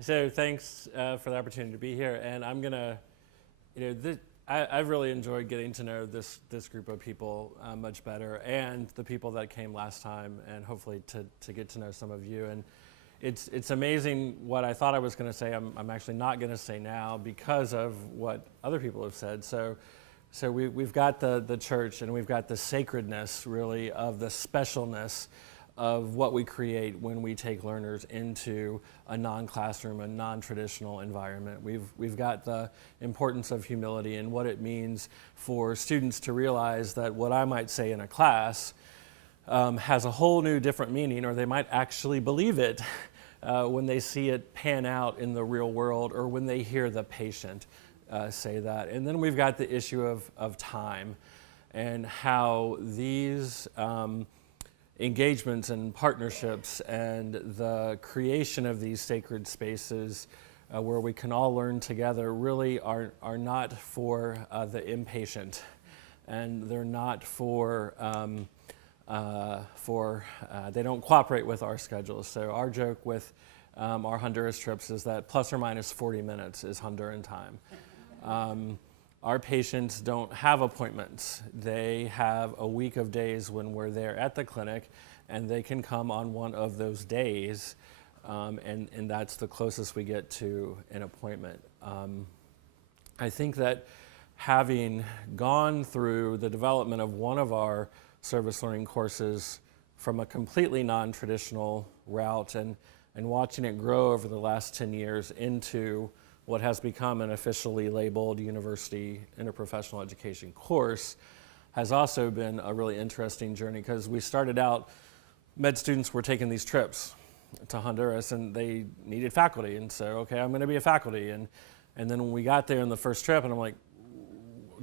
So thanks for the opportunity to be here, and I'm gonna, I've really enjoyed getting to know this group of people much better, and the people that came last time, and hopefully to get to know some of you. And it's amazing what I thought I was going to say. I'm actually not going to say now because of what other people have said. So we've got the church, and we've got the sacredness, really, of the specialness of what we create when we take learners into a non-classroom, a non-traditional environment. We've got the importance of humility and what it means for students to realize that what I might say in a class has a whole new different meaning, or they might actually believe it when they see it pan out in the real world, or when they hear the patient say that. And then we've got the issue of time, and how these engagements and partnerships and the creation of these sacred spaces where we can all learn together really are not for the impatient, and they're not for they don't cooperate with our schedules. So our joke with our Honduras trips is that plus or minus 40 minutes is Honduran time. Our patients don't have appointments. They have a week of days when we're there at the clinic, and they can come on one of those days, and that's the closest we get to an appointment. I think that having gone through the development of one of our service learning courses from a completely non-traditional route, and watching it grow over the last 10 years into what has become an officially labeled university interprofessional education course, has also been a really interesting journey, because we started out, med students were taking these trips to Honduras, and they needed faculty, and so, okay, I'm going to be a faculty. And then when we got there on the first trip, and I'm like,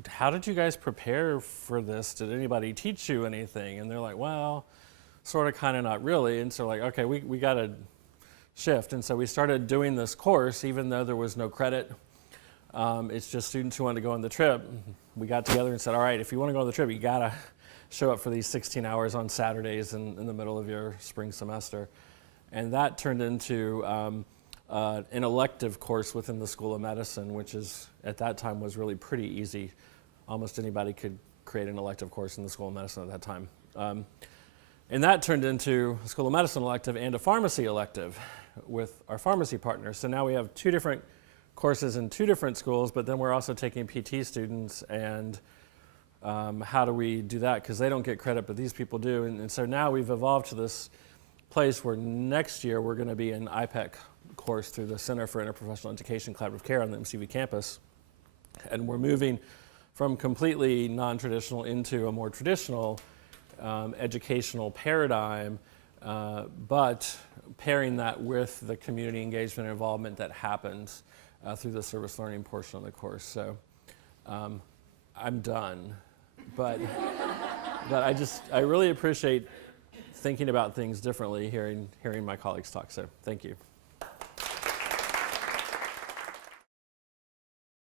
how did you guys prepare for this? Did anybody teach you anything? And they're like, well, sort of, kind of, not really. And so, like, okay, we got to shift. And so we started doing this course, even though there was no credit. It's just students who wanted to go on the trip. We got together and said, all right, if you want to go on the trip, you got to show up for these 16 hours on Saturdays in the middle of your spring semester. And that turned into an elective course within the School of Medicine, which is, at that time, was really pretty easy. Almost anybody could create an elective course in the School of Medicine at that time. And that turned into a School of Medicine elective and a pharmacy elective with our pharmacy partners. So now we have two different courses in two different schools, but then we're also taking PT students, and how do we do that? Because they don't get credit, but these people do. And so now we've evolved to this place where next year we're going to be an IPEC course through the Center for Interprofessional Education Collaborative Care on the MCV campus. And we're moving from completely non-traditional into a more traditional educational paradigm, but pairing that with the community engagement and involvement that happens through the service learning portion of the course. So I'm done, but I really appreciate thinking about things differently, hearing my colleagues talk. So thank you.